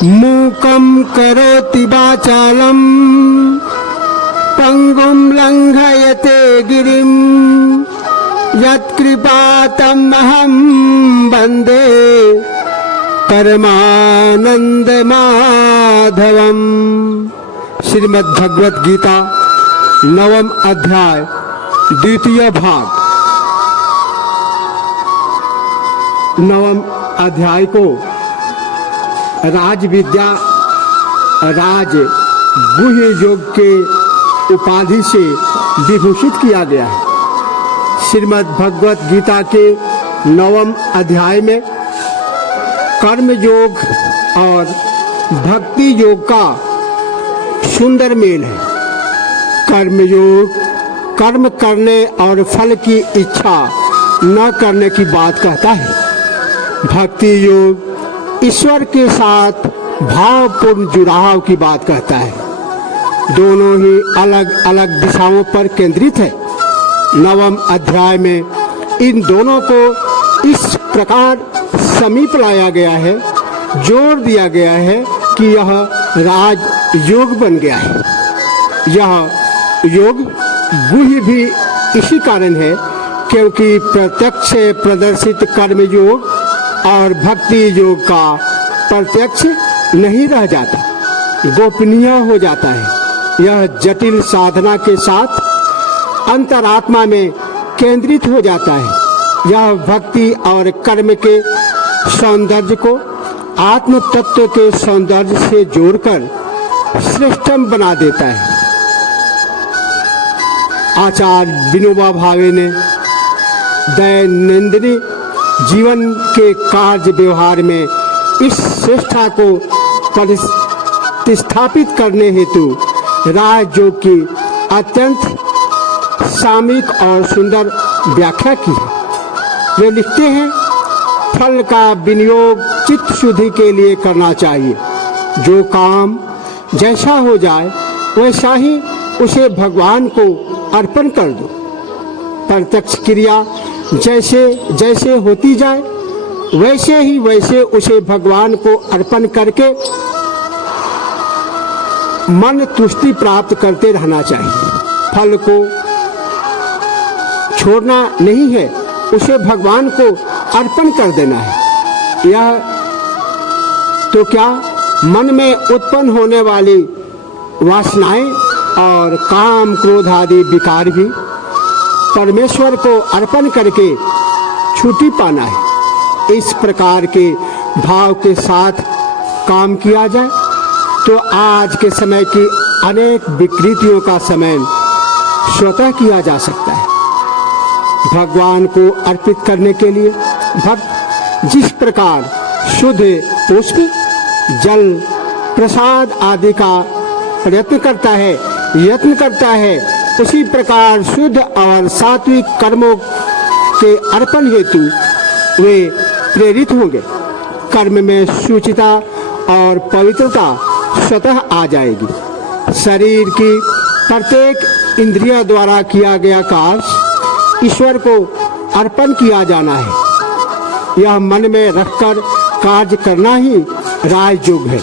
मूकं करोति वाचालं पंगुं लंघयते गिरिं यत्कृपातमहं वन्दे परमानंद माधवम। श्रीमद् भगवत गीता नवम अध्याय द्वितीय भाग। नवम अध्याय को राज विद्या राज गुह्य योग के उपाधि से विभूषित किया गया है। श्रीमद् भगवत गीता के नवम अध्याय में कर्म योग और भक्ति योग का सुंदर मेल है। कर्म योग कर्म करने और फल की इच्छा न करने की बात कहता है। भक्ति योग ईश्वर के साथ भावपूर्ण जुड़ाव की बात कहता है। दोनों ही अलग अलग दिशाओं पर केंद्रित है। नवम अध्याय में इन दोनों को इस प्रकार समीप लाया गया है, जोड़ दिया गया है कि यह राज योग बन गया है। यह योग गुह्य भी इसी कारण है क्योंकि प्रत्यक्ष प्रदर्शित कर्म योग और भक्ति योग का प्रत्यक्ष नहीं रह जाता, गोपनीय हो जाता है। यह जटिल साधना के साथ अंतरात्मा में केंद्रित हो जाता है। यह भक्ति और कर्म के सौंदर्य को आत्म तत्व के सौंदर्य से जोड़कर श्रेष्ठतम बना देता है। आचार्य विनोबा भावे ने दैनंदिन जीवन के कार्य व्यवहार में इस श्रेष्ठता को प्रतिस्थापित करने हेतु राजयोग की अत्यंत सामयिक और सुंदर व्याख्या की है। वे लिखते हैं, फल का विनियोग चित्त शुद्धि के लिए करना चाहिए। जो काम जैसा हो जाए वैसा ही उसे भगवान को अर्पण कर दो। प्रत्यक्ष क्रिया जैसे जैसे होती जाए वैसे ही वैसे उसे भगवान को अर्पण करके मन तुष्टि प्राप्त करते रहना चाहिए। फल को छोड़ना नहीं है, उसे भगवान को अर्पण कर देना है। यह तो क्या, मन में उत्पन्न होने वाली वासनाएं और काम क्रोध आदि विकार भी परमेश्वर को अर्पण करके छुट्टी पाना है। इस प्रकार के भाव के साथ काम किया जाए तो आज के समय की अनेक विकृतियों का शमन स्वतः किया जा सकता है। भगवान को अर्पित करने के लिए भक्त जिस प्रकार शुद्ध पुष्प, जल, प्रसाद आदि का यत्न करता है, उसी प्रकार शुद्ध और सात्विक कर्मों के अर्पण हेतु वे प्रेरित होंगे। कर्म में शुचिता और पवित्रता स्वतः आ जाएगी। शरीर की प्रत्येक इंद्रिय द्वारा किया गया कार्य ईश्वर को अर्पण किया जाना है। यह मन में रखकर कार्य करना ही राजयोग है।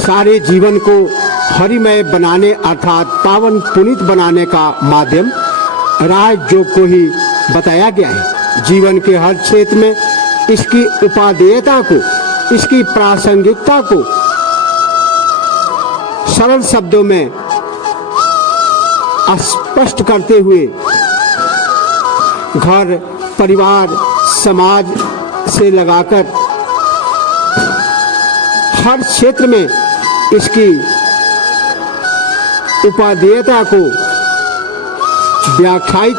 सारे जीवन को हरिमय बनाने अर्थात पावन पुनीत बनाने का माध्यम राजयोग को ही बताया गया है। जीवन के हर क्षेत्र में इसकी उपादेयता को, इसकी प्रासंगिकता को सरल शब्दों में स्पष्ट करते हुए घर, परिवार, समाज से लगाकर हर क्षेत्र में इसकी उपादेयता को व्याख्यायित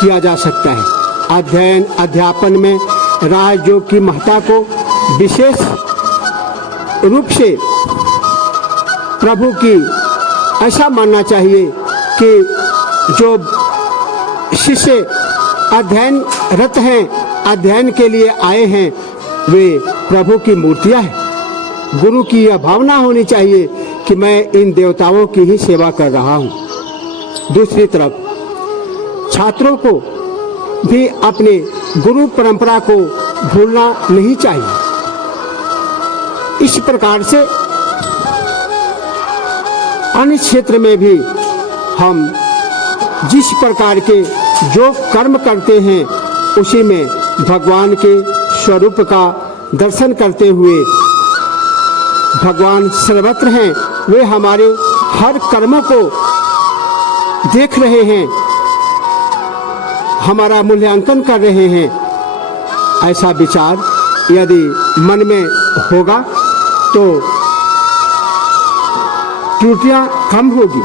किया जा सकता है। अध्ययन अध्यापन में राजयोग की महत्ता को विशेष रूप से प्रभु की ऐसा मानना चाहिए कि जो शिष्य अध्ययनरत हैं, अध्ययन के लिए आए हैं, वे प्रभु की मूर्तियां हैं। गुरु की यह भावना होनी चाहिए कि मैं इन देवताओं की ही सेवा कर रहा हूँ। दूसरी तरफ छात्रों को भी अपने गुरु परंपरा को भूलना नहीं चाहिए। इस प्रकार से अन्य क्षेत्र में भी हम जिस प्रकार के जो कर्म करते हैं उसी में भगवान के स्वरूप का दर्शन करते हुए भगवान सर्वत्र हैं, वे हमारे हर कर्मों को देख रहे हैं, हमारा मूल्यांकन कर रहे हैं। ऐसा विचार यदि मन में होगा तो त्रुटियां कम होगी।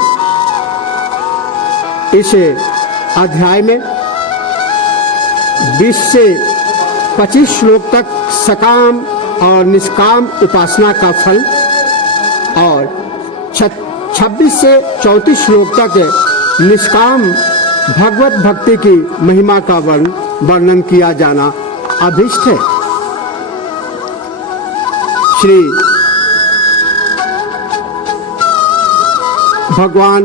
इस अध्याय में 20 से 25 श्लोक तक सकाम और निष्काम उपासना का फल और 26 से 34 श्लोक तक निष्काम भगवत भक्ति की महिमा का वर्णन किया जाना अभीष्ट है। श्री भगवान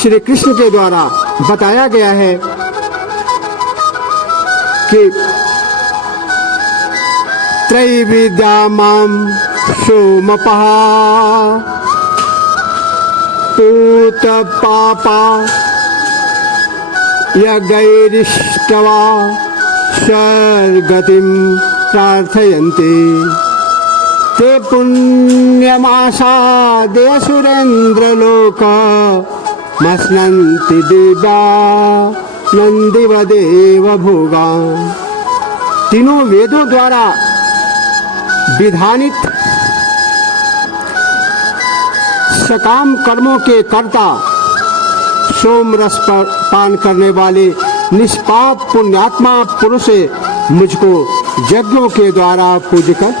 श्री कृष्ण के द्वारा बताया गया है कि त्रैविद्या मां सोमपः पूत पापा यज्ञैरिष्टवा स्वर्गतिं प्रार्थयन्ते ते पुण्यमासाद्य सुरेन्द्रलोका मस्नन्ति दिव्या नंदिवदेव भोगा। तीनों वेदों द्वारा विधानित सकाम कर्मों के कर्ता सोम रस पान करने वाले निष्पाप पुण्यात्मा पुरुष मुझको यज्ञों के द्वारा पूजकर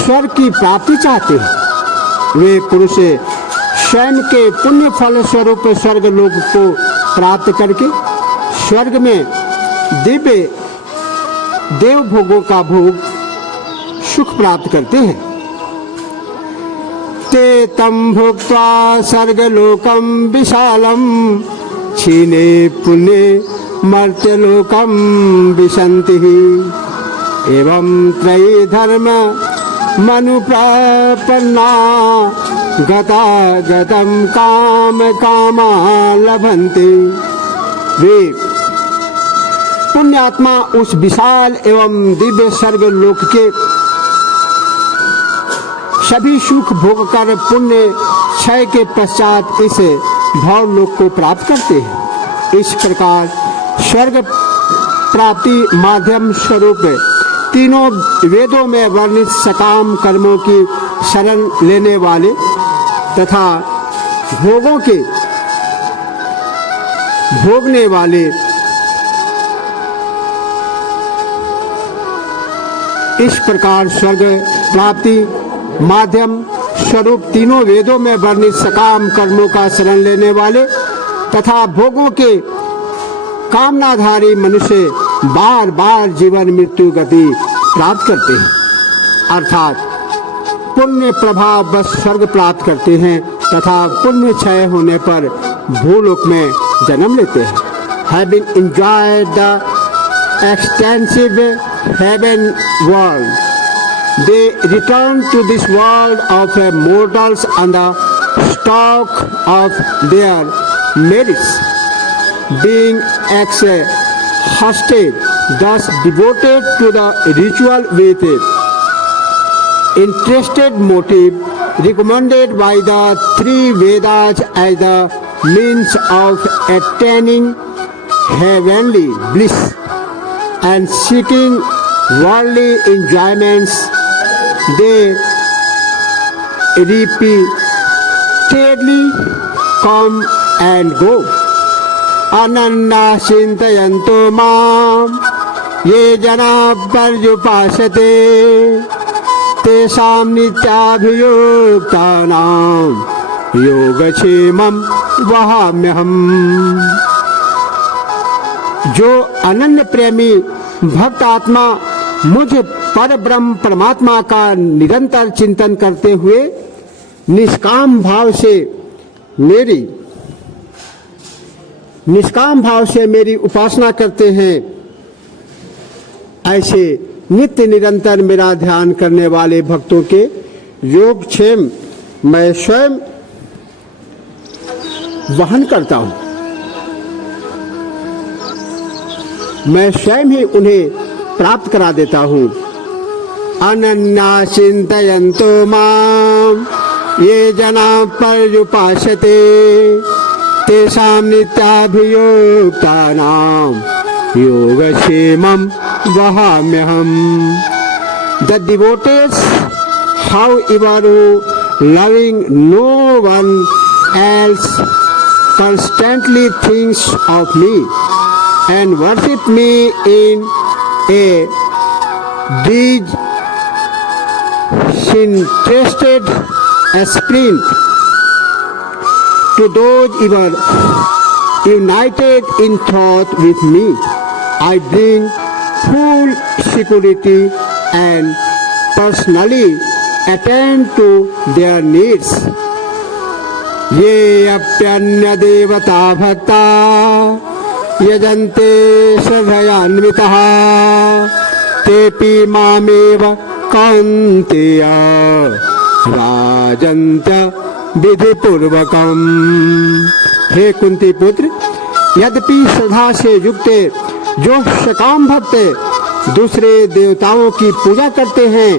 स्वर्ग की प्राप्ति चाहते हैं। वे पुरुष स्वयं के पुण्य फल स्वरूप स्वर्ग लोक को प्राप्त करके स्वर्ग में दिव्य देव भोगों का भोग सुख प्राप्त करते हैं। ते तम भुक्त्वा स्वर्गलोकम विशालम क्षीणे पुण्ये मर्त्यलोकम विशन्ति एवं त्रयी धर्म मनुप्रपन्ना गता गतम काम कामा लभन्ते। वे पुण्यात्मा उस विशाल एवं दिव्य स्वर्ग लोक के सभी सुख भोग कर पुण्य क्षय के पश्चात इस भाव लोक को प्राप्त करते हैं। इस प्रकार स्वर्ग प्राप्ति माध्यम स्वरूप तीनों वेदों में वर्णित सकाम कर्मों की शरण लेने वाले तथा भोगों के भोगने वाले इस प्रकार स्वर्ग प्राप्ति माध्यम स्वरूप तीनों वेदों में वर्णित सकाम कर्मों का शरण लेने वाले तथा भोगों के कामनाधारी मनुष्य बार बार जीवन मृत्यु गति प्राप्त करते हैं, अर्थात पुण्य प्रभाव बस स्वर्ग प्राप्त करते हैं तथा पुण्य क्षय होने पर भूलोक में जन्म लेते हैं। Having enjoyed the extensive heaven world, they return to this world of mortals on the stock of their merits, being exhausted, thus devoted to the ritual with interested motive recommended by the three Vedas as the means of attaining heavenly bliss and seeking worldly enjoyments. They repeatedly come and go. Ananda Shintayanto Mam Ye Jana Parjupasate तेषां नित्याभियुक्तानां योगक्षेमं वहाम्यहम्। जो अनन्य प्रेमी भक्त आत्मा मुझ पर ब्रह्म परमात्मा का निरंतर चिंतन करते हुए निष्काम भाव से मेरी निष्काम भाव से मेरी उपासना करते हैं, ऐसे नित्य निरंतर मेरा ध्यान करने वाले भक्तों के योगक्षेम मैं स्वयं वहन करता हूं। मैं स्वयं ही उन्हें प्राप्त करा देता हूं। अनन्या चिंतयन्तो माम ये जना पर्युपासते तेषां नित्याभियुक्तानां योगक्षेमं वहाम्यहम्। The devotees, however, loving no one else, constantly thinks of me and worship me in a disinterested spirit. To those ever united in thought with me, I bring full security and personally attend to their needs. ये अप्यन्य देवता भक्ता यजन्ते श्रद्धयान्वितः तेपि मामेव कौन्तेय राजन्त्य विधिपूर्वकम्। हे कुंती पुत्र, यद्यपि श्रद्धा से युक्त जो सकाम भक्त दूसरे देवताओं की पूजा करते हैं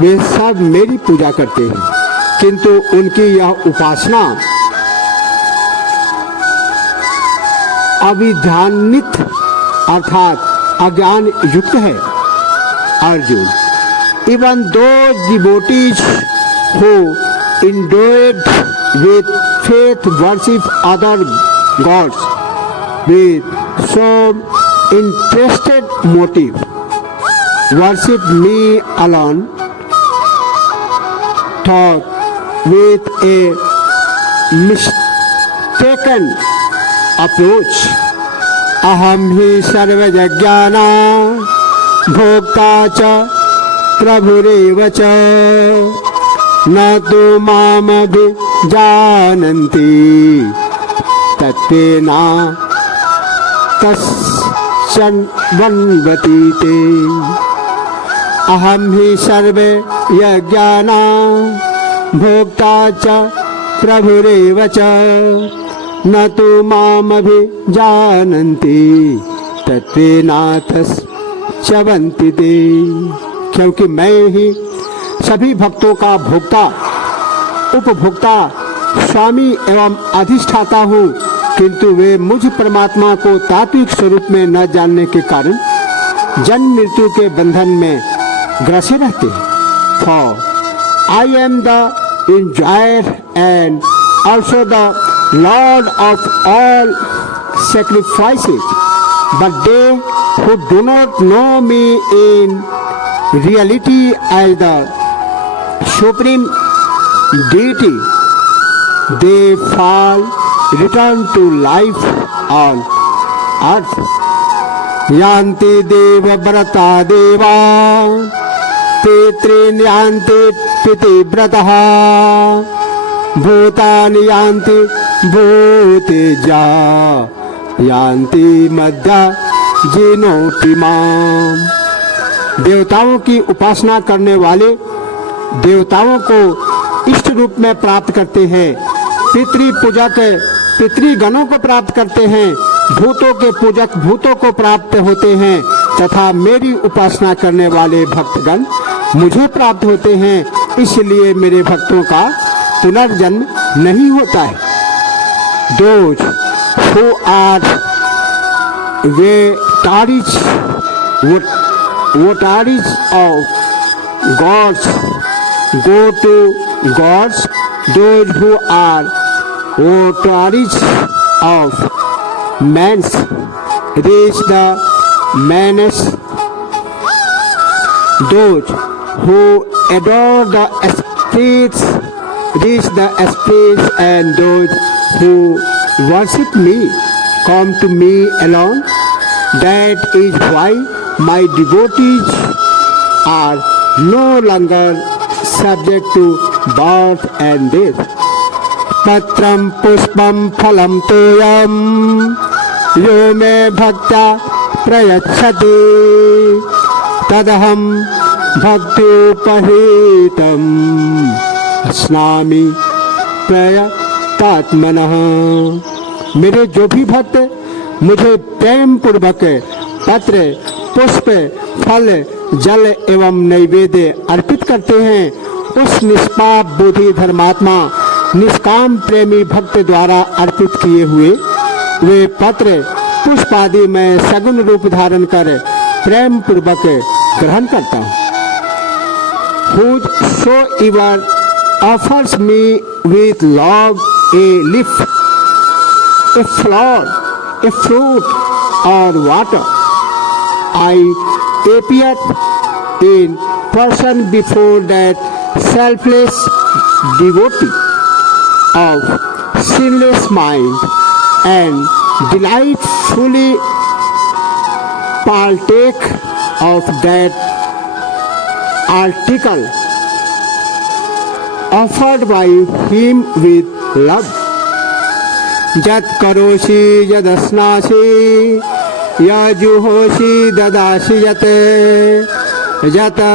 वे सब मेरी पूजा करते हैं, किंतु उनकी यह उपासना अविद्यान्वित अर्थात अज्ञान युक्त है। Arjun, even those devotees who endowed with faith worship other gods with some interested motive, worship me alone, thought with a mistaken approach. अहम ही सर्वज्ञानां भोक्ता च प्रभुरेव च न तो मामभिजानन्ति तत्त्वेन कश्चन वन्वति ते। अहम ही सर्वज्ञानां भोक्ता च प्रभुरेव च न तो मामभिजानन्ति तत्त्वेन कश्चवन्ति ते। क्योंकि मैं ही सभी भक्तों का भोक्ता, उपभोक्ता, स्वामी एवं अधिष्ठाता हूँ, किंतु वे मुझ परमात्मा को तात्विक स्वरूप में न जानने के कारण जन्म मृत्यु के बंधन में ग्रसे रहते हैं। For I am the enjoyer and also the Lord of all sacrifices, but they who do not know me in reality as the supreme deity, they fall, return to life on earth. Yanti deva vrata deva pitrin yanti piti vrataha bhutani yanti bhuteja yanti madhya jinotimam। देवताओं की उपासना करने वाले देवताओं को इष्ट रूप में प्राप्त करते हैं, पितृ पूजक पितृगणों को प्राप्त करते हैं, भूतों के पूजक भूतों को प्राप्त होते हैं तथा मेरी उपासना करने वाले भक्तगण मुझे प्राप्त होते हैं। इसलिए मेरे भक्तों का पुनर्जन्म नहीं होता है। Those who are votaries of gods go to gods. Those who are votaries of men's reach the men's. Those who adore the spirits reach the spirits, and those who worship me come to me alone. That is why my devotees are no longer subject to birth and death. Patram puspam phalam toyam यो मे भक्त्या प्रयच्छति तदहं भक्त्युपहृतम् अस्नामि प्रयतात्मनः। मेरे जो भी भक्त मुझे प्रेम पूर्वक पत्र, पुष्प, फल, जल एवं नैवेद्य अर्पित करते हैं, उस निष्पाप बोधि धर्मात्मा निष्काम प्रेमी भक्त द्वारा अर्पित किए हुए वे पत्र पुष्प आदि में सगुण रूप धारण कर प्रेम पूर्वक ग्रहण करता हूँ। Whosoever offers me with love a leaf, a flower, a fruit or water, I appear in person before that selfless devotee of sinless mind and delightfully partake of that article offered by him with love. Jat karoshi jadasnasi yajuhoshi dadashi yate jata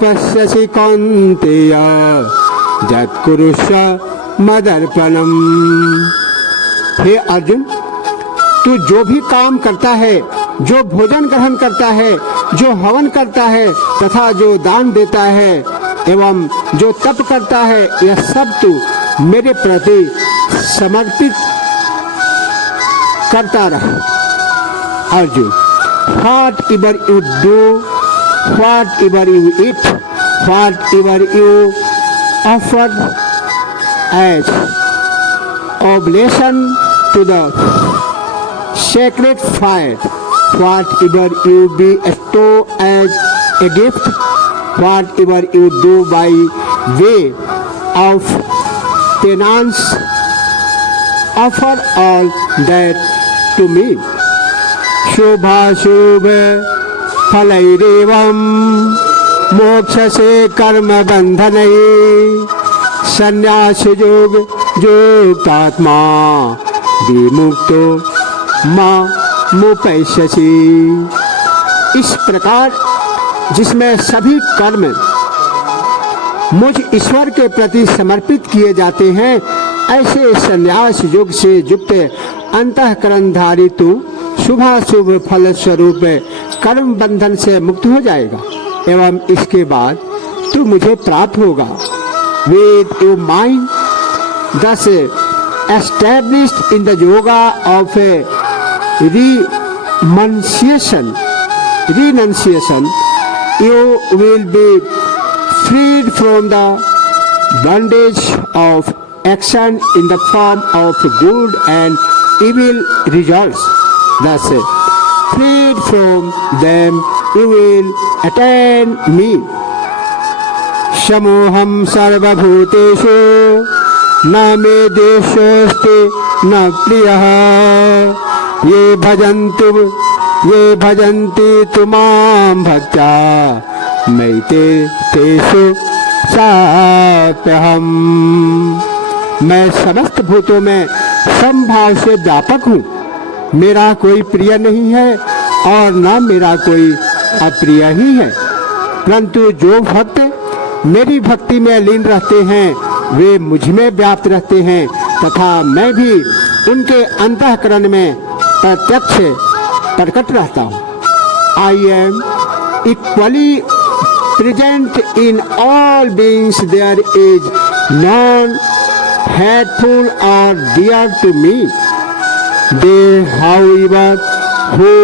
pasyasi kanteya jat kurusha मदर्पणम। हे अर्जुन, तू जो भी काम करता है, जो भोजन ग्रहण करता है, जो हवन करता है तथा जो दान देता है एवं जो तप करता है, यह सब तू मेरे प्रति समर्पित करता रहा। Arjun, whatever you do, whatever you eat, whatever you offer as oblation to the sacred fire, whatever you bestow as a gift, whatever you do by way of penance, offer all that to me. शुभाशुभ फलैरेवं मोक्षसे कर्म बंधनै संन्यास योग युक्तात्मा विमुक्तो मामुपैष्यसि। इस प्रकार जिसमें सभी कर्म मुझ ईश्वर के प्रति समर्पित किए जाते हैं, ऐसे संन्यास योग से युक्त अंतःकरणधारी तू शुभाशुभ फल स्वरूप कर्म बंधन से मुक्त हो जाएगा एवं इसके बाद तू मुझे प्राप्त होगा। With your mind thus established in the yoga of renunciation, you will be freed from the bondage of action in the form of good and evil results. Thus, freed from them, you will attain me. समोहम सर्वभूतेषु न मे द्वेषोऽस्ति न प्रियः ये भजन्ति तु मां भक्त्या मयि तेषु चाप्यहम्। मैं समस्त भूतों में समभाव से व्यापक हूँ। मेरा कोई प्रिय नहीं है और न मेरा कोई अप्रिय ही है, परंतु जो भक्त मेरी भक्ति में लीन रहते हैं वे मुझ में व्याप्त रहते हैं तथा मैं भी उनके अंतःकरण में प्रत्यक्ष प्रकट रहता हूँ। I am equally present in all beings. There is none hateful or dear to me. They, however, who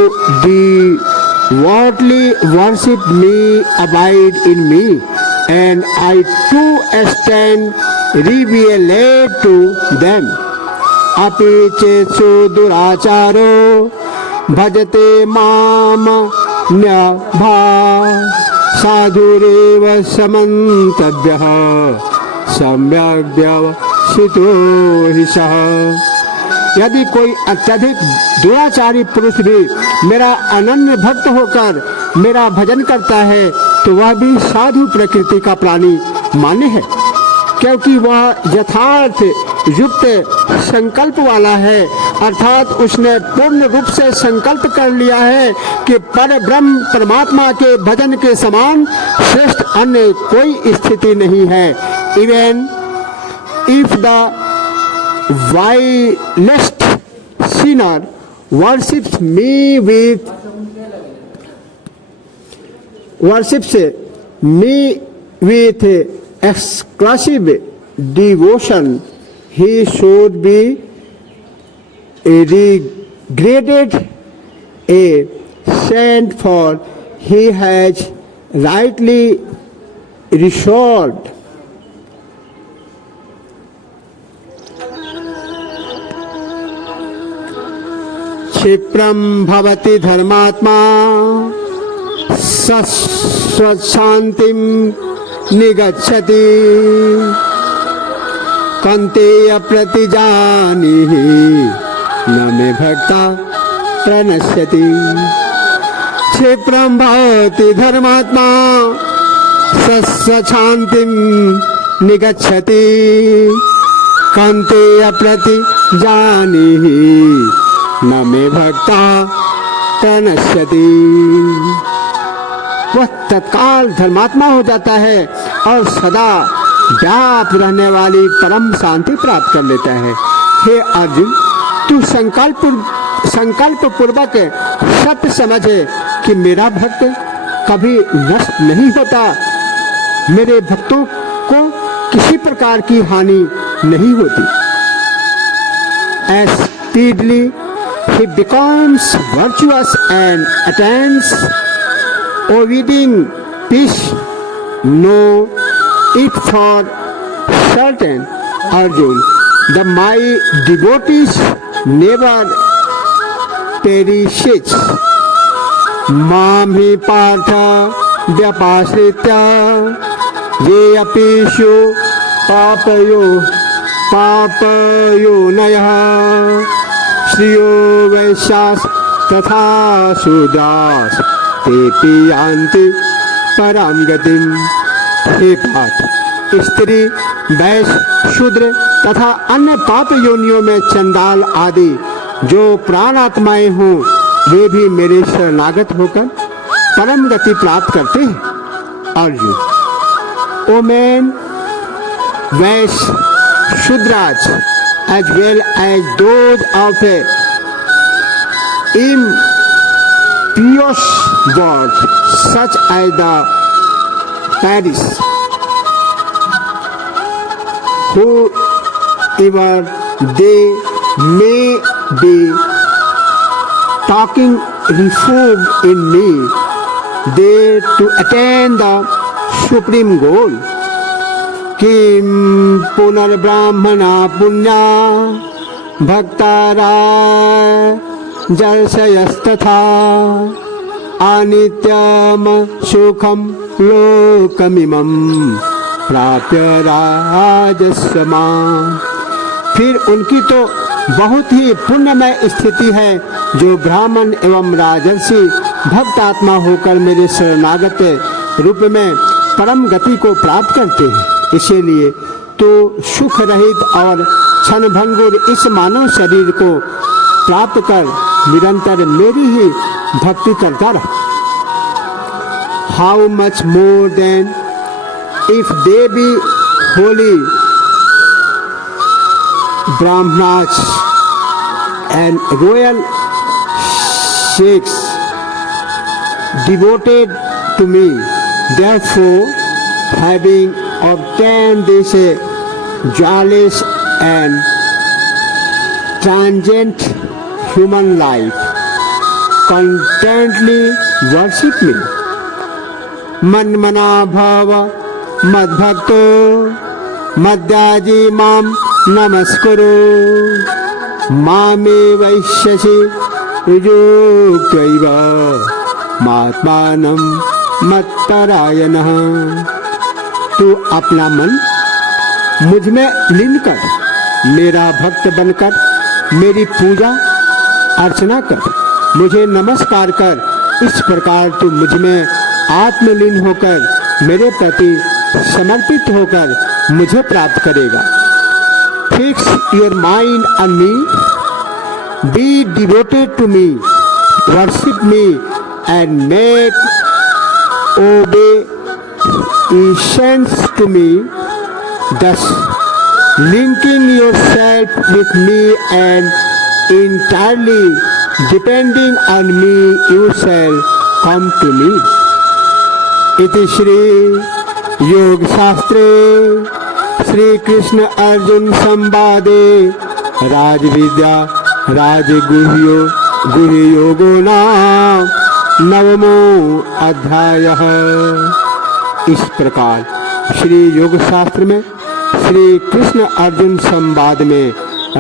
devoutly worship me abide in me, and I too stand revealed to them. Api chesu duracharo bhajate mam nyabha sadhureva samantabhyaha samyagyavasito hisaha। यदि कोई अत्यधिक दुराचारी पुरुष भी मेरा अनन्य भक्त होकर मेरा भजन करता है तो वह भी साधु प्रकृति का प्राणी मान्य है, क्योंकि वह यथार्थ युक्त संकल्प वाला है, अर्थात उसने पूर्ण रूप से संकल्प कर लिया है कि पर ब्रह्म परमात्मा के भजन के समान श्रेष्ठ अन्य कोई स्थिति नहीं है। Even if the vilest sinner worships me with exclusive devotion, he should be regarded a saint, for he has rightly resolved क्षिप्रम भवति धर्मात्मा शांतिम निगच्छति कंतेय प्रतिजानीहि न मे भक्ता प्रणश्यति। क्षिप्रम भवति धर्मात्मा शांतिम निगच्छति कंतेय प्रतिजानीहि न मे भक्ता प्रणश्यति। वह तत्काल धर्मात्मा हो जाता है और सदा व्याप रहने वाली परम शांति प्राप्त कर लेता है। हे अर्जुन, तू संकल्प पूर्वक सत्य समझे कि मेरा भक्त कभी नष्ट नहीं होता, मेरे भक्तों को किसी प्रकार की हानि नहीं होती। As speedily he becomes virtuous and attains abiding peace. Know it for certain, Arjun, that my devotees never perishes. Mam hi partha vyapasritya ye apishu papayo nayah श्रियो वैश्यास तथा शूद्रास ते यान्ति परम गतिम। हे पार्थ, स्त्री वैश्य शूद्र तथा अन्य पाप योनियों में चंडाल आदि जो प्राणात्माएं हों, वे भी मेरे शरणागत होकर परम गति प्राप्त करते हैं। Arjun, oh man, Vysya Shudras as well as those of impious world such as the Paris, whoever they may be, taking refuge in me, they to attain the supreme goal. किम पुनर्ब्राह्मणा पुण्या भक्तारा जर्षयस्तथा अनित्यम सुखम लोकमिमं प्राप्य राजस्वमा। फिर उनकी तो बहुत ही पुण्यमय स्थिति है जो ब्राह्मण एवं राजर्षि भक्त आत्मा होकर मेरे शरणागत रूप में परम गति को प्राप्त करते हैं। इसीलिए तो सुख रहित और क्षणभंगुर इस मानव शरीर को प्राप्त कर निरंतर मेरी ही भक्ति करता रह। How much more then if they be holy brahmanas and royal sheikhs devoted to me. Therefore, having obtained this joyless and transient human life, contently worship me. मनमना भव मद्भक्तो मद्याजी माम नमस्कुरु मामे वैश्यसि युक्त्वैव महात्मानं मत्परायणः। तू अपना मन मुझ में लीन कर, मेरा भक्त बनकर मेरी पूजा अर्चना कर, मुझे नमस्कार कर। इस प्रकार तू मुझ में आत्मलीन होकर मेरे प्रति समर्पित होकर मुझे प्राप्त करेगा। fix your mind on me, be devoted to me, worship me, and make obeisance to me, thus linking yourself with me and entirely depending on me, you shall come to me. इति श्री योग शास्त्रे श्री कृष्ण अर्जुन संवादे राजविद्या राजगुह्यो गुह्य योगो नाम नवमो अध्यायः। इस प्रकार श्री योग शास्त्र में श्री कृष्ण अर्जुन संवाद में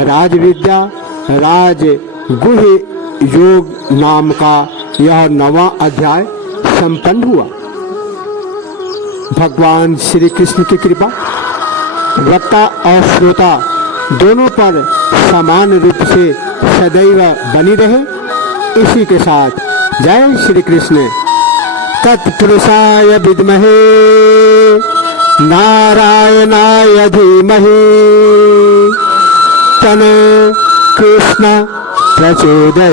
राजविद्या राजगुह्य योग नाम का यह 9वां अध्याय संपन्न हुआ। भगवान श्री कृष्ण की कृपा वक्ता और श्रोता दोनों पर समान रूप से सदैव बनी रहे। इसी के साथ जय श्री कृष्ण। तत्पुरुषाय विद्महे नारायणाय धीमहि तन्नो कृष्ण प्रचोदयात्।